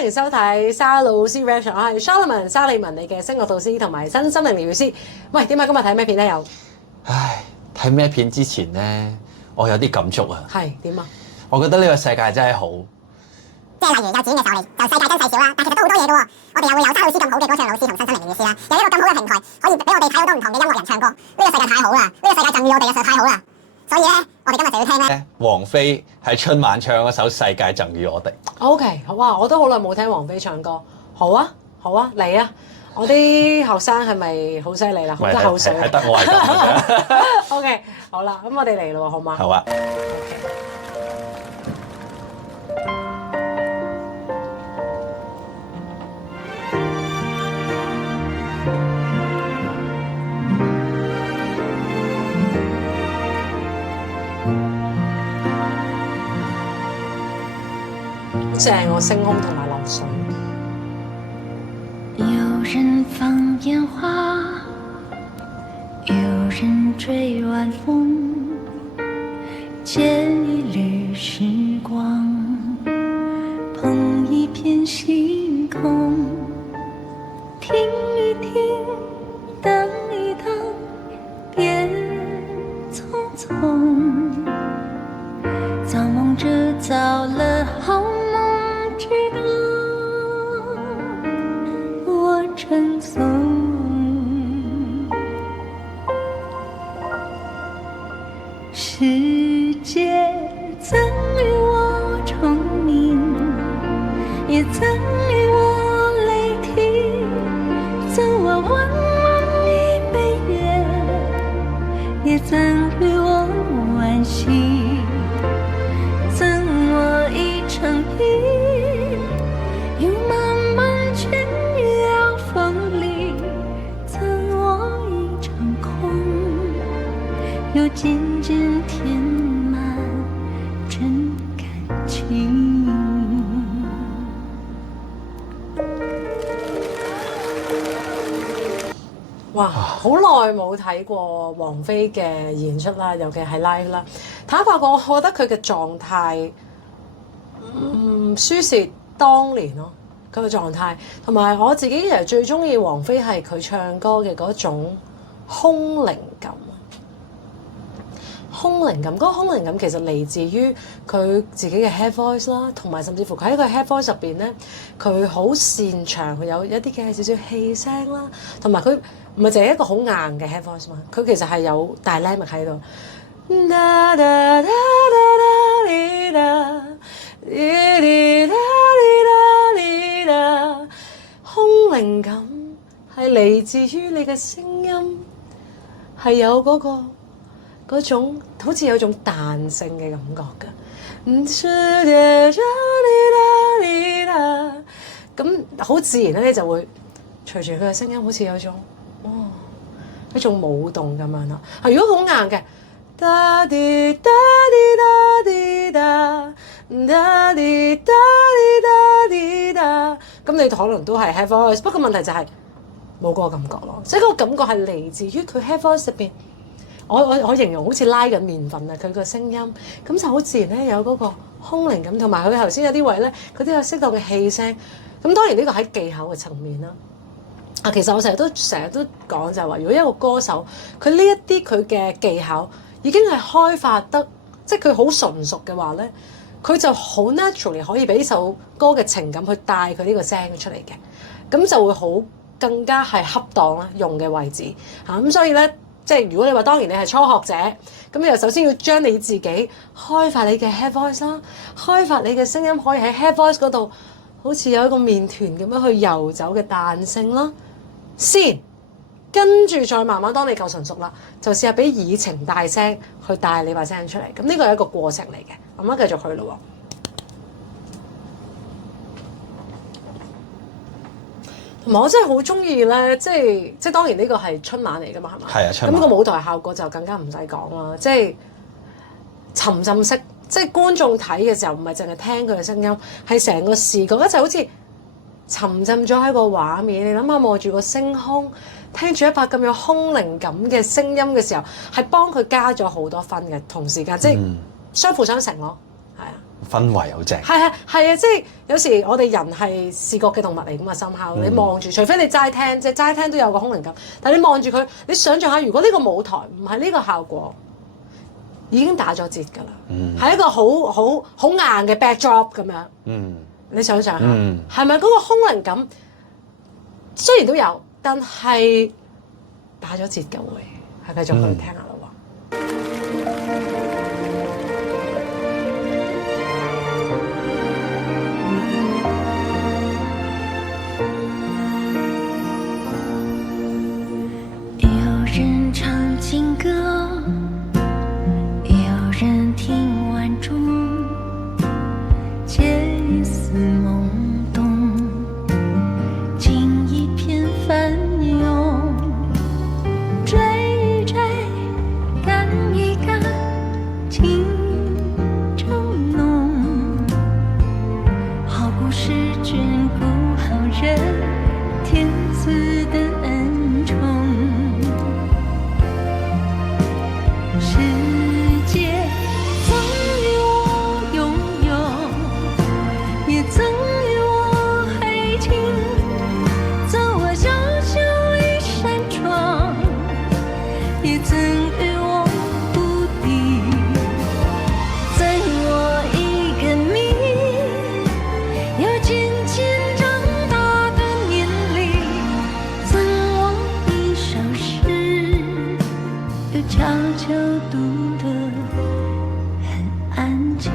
歡迎收睇沙老師 reaction， 我係 Charlemagne 沙利文，你嘅聲樂導師同埋身心靈療癒師。喂，點解今日睇咩片咧？又唉，睇咩片之前咧，我有啲感觸啊。係點啊？我覺得呢個世界真係好。即係例如幼稚園嘅時候，就世界真細小啦，但其實都好多嘢嘅喎。我哋又會有沙老師咁好嘅歌唱老師同身心靈療癒師啦，有一個咁好嘅平台，可以俾我哋睇好多唔同嘅音樂人唱歌。呢個世界太好啦，呢個世界贈予我哋嘅實在太好啦。所以咧，我哋今日就要聽咧。王菲喺春晚唱嗰首《世界贈予我哋》。OK， 好啊！我都好耐冇聽王菲唱歌。好啊，好啊，嚟啊！我啲後生係咪好犀利啦？好多口水。係得我係咁。OK， 好啦，咁我哋嚟咯，好嗎？好啊。正我星空同埋流水。有人放煙花，有人追晚風，借一縷時光，捧一片星空，聽一聽，等一等，別匆匆，造夢者造了好直到我成熟，世界贈予我聰明，也贈予我淚滴，贈我彎彎一杯月，也贈予我惋惜，贈我一程皮。有漫漫倦了風裏，贈我一場空，又漸漸填滿真感情。哇！好耐冇睇過王菲嘅演出啦，尤其係 live 啦。坦白講，我覺得佢嘅狀態輸蝕當年咯，佢嘅狀態，同埋我自己其實最中意王菲係佢唱歌嘅嗰種空靈感。空靈感，嗰個空靈感其實嚟自於佢自己嘅 head voice 啦，同埋甚至乎佢喺佢 head voice 入邊咧，佢好擅長佢有一啲嘅少少氣聲啦，同埋佢唔係淨係一個好硬嘅 head voice 嘛，佢其實係有 dynamic 喺度。空靈感係嚟自於你嘅聲音，係有嗰種好似有種彈性嘅感覺㗎。咁好自然咧，你就會隨住佢嘅聲音，好似有種一種舞動咁樣啦。如果好硬嘅，咁你可能都係 head voice， 不過問題就係冇嗰個感覺咯，即係嗰個感覺係嚟自於佢 head voice 入邊。我形容好似拉緊麵粉啊，佢個聲音咁就好自然咧，有嗰個空靈感，同埋佢頭先有啲位咧，佢都有適當嘅氣聲。咁當然呢個喺技巧嘅層面啦。其實我成日都講就係話，如果一個歌手佢呢一啲佢嘅技巧已經係開發得，即係佢好純熟嘅話咧，佢就好 naturally 可以俾首歌嘅情感去帶佢呢個聲出嚟嘅，咁就會好更加係恰當啦用嘅位置嚇。咁所以咧，即係如果你話當然你係初學者，咁你就首先要將你自己開發你嘅 head voice 啦，開發你嘅聲音可以喺 head voice 嗰度好似有一個麵團咁樣去遊走嘅彈性啦，先跟住再慢慢當你夠純熟啦，就試下俾以情帶聲去帶你把聲出嚟。咁呢個係一個過程嚟嘅，咁樣繼續去咯喎。同埋我真係好中意咧，即係當然呢個係春晚嚟㗎嘛，係嘛？係啊，春晚。咁個舞台效果就更加唔使講啦，即係沉浸式，即係觀眾睇嘅時候唔係淨係聽佢嘅聲音，係成個視覺一齊好似沉浸咗喺個畫面。你諗下望住個星空，聽住一把咁有空靈感嘅聲音嘅時候，係幫佢加咗好多分嘅，同時間即係相輔相成咯，係啊。氛圍好正。係啊，即係有時我哋人係視覺嘅動物嚟噶嘛，深刻。你望住，除非你齋聽，即係齋聽都有個空靈感。但係你望住佢，你想象下，如果呢個舞台唔係呢個效果，已經打咗折㗎啦。係一個好硬嘅 backdrop 咁樣。你想象下，係咪嗰個空靈感？雖然都有，但係打咗折嘅會，係繼續去聽下啦喎。情歌，有人听晚钟，皆似懵懂，竟一片翻涌，追一追，赶一赶，情正浓，好故事眷顾好人，天赐的恩宠。世界曾与我拥有，也曾与我黑情，走我小小一扇窗，也曾与我不敌，在我一个谜，又渐渐长大的年里，赠我一首诗，又悄悄读得很安静。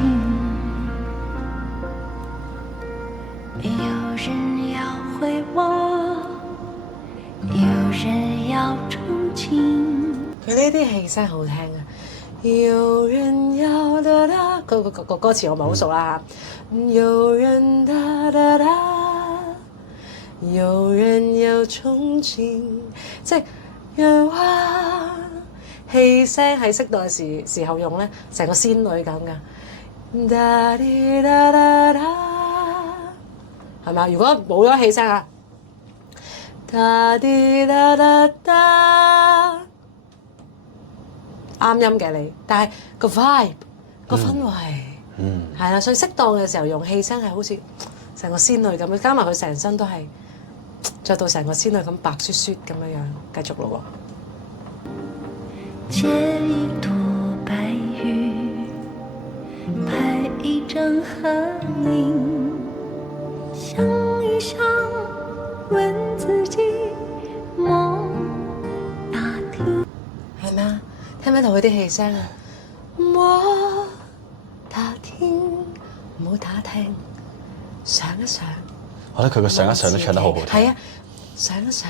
有人要回我，有人要憧憬。佢呢啲氣聲好聽啊！有人要da da，個歌詞我唔係好熟啦嚇。有人da da da，有人要憧憬，即係讓話氣聲喺適當嘅時候用咧，成個仙女咁噶。da di da da da，係咪啊？如果冇咗氣聲啊，da di da da da，啱音嘅你，但係個 vibe 個氛圍，係啦，所以適當嘅時候用氣聲係好似成個仙女咁，加埋佢成身都係着到成個仙女咁白雪雪咁樣樣，繼續咯喎。借一朵白玉，拍一张合影，想一想，问自己，莫打聽。係咪啊？聽唔聽到佢啲氣聲啊？我打聽，唔好打聽，想一想。我覺得佢個上一上都唱得好好聽。係啊，想一想，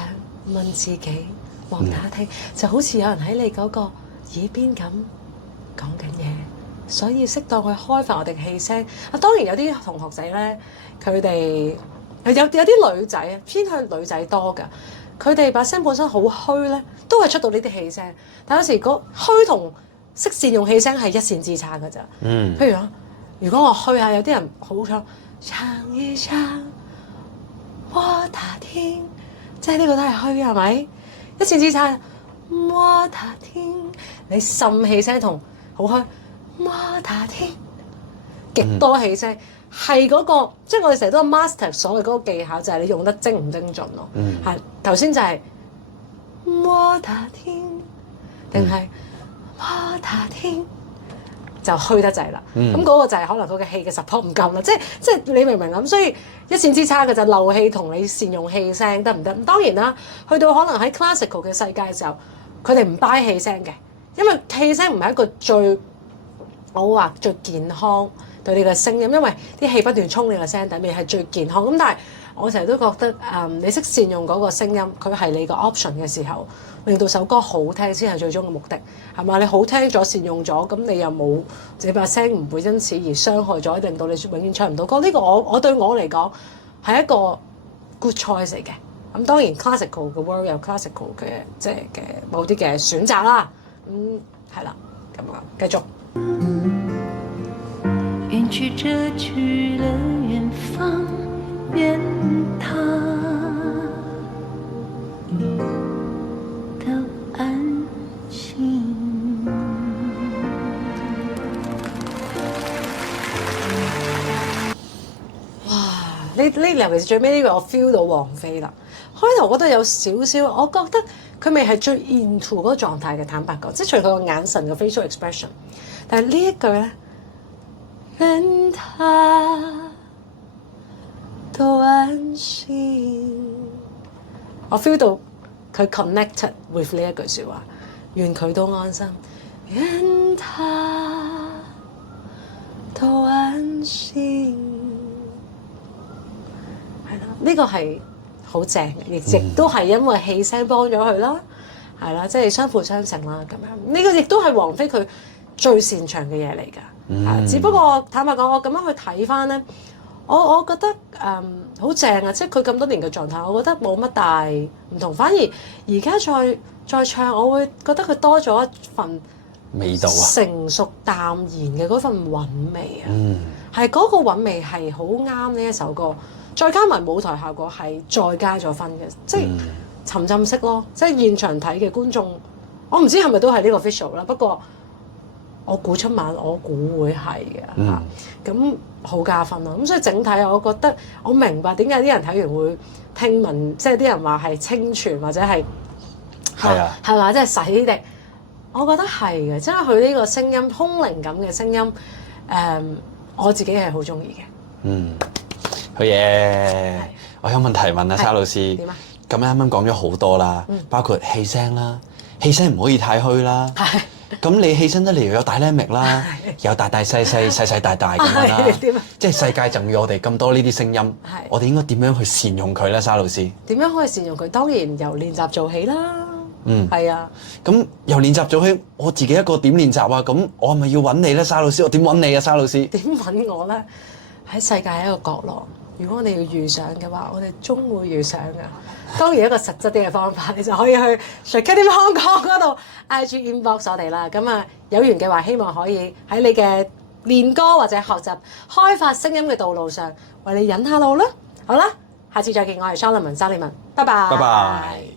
問自己，莫打聽，就好似有人喺你嗰個耳邊咁講緊嘢，所以適當去開發我哋嘅氣聲。啊，當然有啲同學仔咧，佢哋有啲女仔啊，偏向女仔多㗎。佢哋把聲本身好虛咧，都係出到呢啲氣聲。但有時個虛同識善用氣聲係一線之差㗎咋。譬如如果我虛下，有啲人好唱唱一唱，我打聽，即係呢個都係虛係咪？一線之差，我打聽，你滲氣聲同好虛，我打聽，極多氣聲。係嗰個，即係我哋成日都 master 所謂嗰個技巧，就係你用得精唔精準咯。係頭先就係我打天，定係我打天就虛得滯啦。咁嗰個就係可能佢嘅氣嘅 support 唔夠啦。即係你明唔明咁？所以一線之差嘅就漏氣同你善用氣聲得唔得？咁當然啦，去到可能喺 classical 嘅世界嘅時候，佢哋唔 buy 氣聲嘅，因為氣聲唔係一個我話最健康對你嘅聲音，因為啲氣不斷衝你嘅聲底，面係最健康。咁但係我成日都覺得你識善用嗰個聲音，佢係你個 option 嘅時候，令到首歌好聽先係最終嘅目的，係嘛？你好聽咗善用咗，咁你又冇你把聲唔會因此而傷害咗，令到你永遠唱唔到歌。呢個我對我嚟講係一個 good choice 嚟嘅。咁當然 classical 嘅 world 有 classical 嘅即係嘅某啲嘅選擇啦。係啦，咁啊繼續。遠去者去了遠方，願他都安心。尤其是最尾呢個我 feel 到王菲啦。開頭我覺得有少少，我覺得佢未係最 into 嗰個狀態嘅，坦白講，即係除佢個眼神嘅 facial expression。但係呢一句咧，願他都安心，我 feel 到佢 connected with 呢一句説話，願佢都安心，願他都安心，係啦，呢個係好正嘅，亦都係因為氣聲幫咗佢啦，係啦，即係相輔相成啦咁樣。呢個亦都係王菲佢最擅長嘅嘢嚟㗎。只不過坦白講，我咁樣去睇翻咧，我覺得好正啊！即係佢咁多年嘅狀態，我覺得冇乜大唔同。反而而家再唱，我會覺得佢多咗一份味道啊，成熟淡然嘅嗰份韻味啊，係嗰個韻味係好啱呢一首歌。再加埋舞台效果係再加咗分嘅，即係沉浸式咯。即係現場睇嘅觀眾，我唔知係咪都係呢個 visual 啦。不過我估出晚，我估會係嘅嚇。咁好加分咯。咁所以整體我覺得我明白點解啲人睇完會聽聞，即係啲人話係清泉或者係係啊，係嘛，即係洗滌。我覺得係嘅，即係佢呢個聲音空靈感嘅聲音，我自己係好中意嘅。好嘢！我有問題問啊，沙老師。點啊？咁啱啱講咗好多啦，包括氣聲啦，氣聲唔可以太虛啦。係。咁你氣聲得嚟又有 dynamic 啦，有大大細細、細細大大咁樣啦。點啊？即係世界贈予我哋咁多呢啲聲音，我哋應該點樣去善用佢咧，沙老師？點樣可以善用佢？當然由練習做起啦。係啊。咁由練習做起，我自己一個點練習啊？咁我係咪要揾你咧，沙老師？我點揾你啊，沙老師？點揾我咧？喺世界一個角落，如果我哋要遇上嘅話，我哋終會遇上㗎。當然一個實質啲嘅方法，你就可以去 Shake Hong Kong 嗰度 IG inbox 我哋啦。咁啊，有緣嘅話，希望可以喺你嘅練歌或者學習開發聲音嘅道路上，為你引下路啦。好啦，下次再見，我係 Charlene 沙利文，拜拜。拜拜。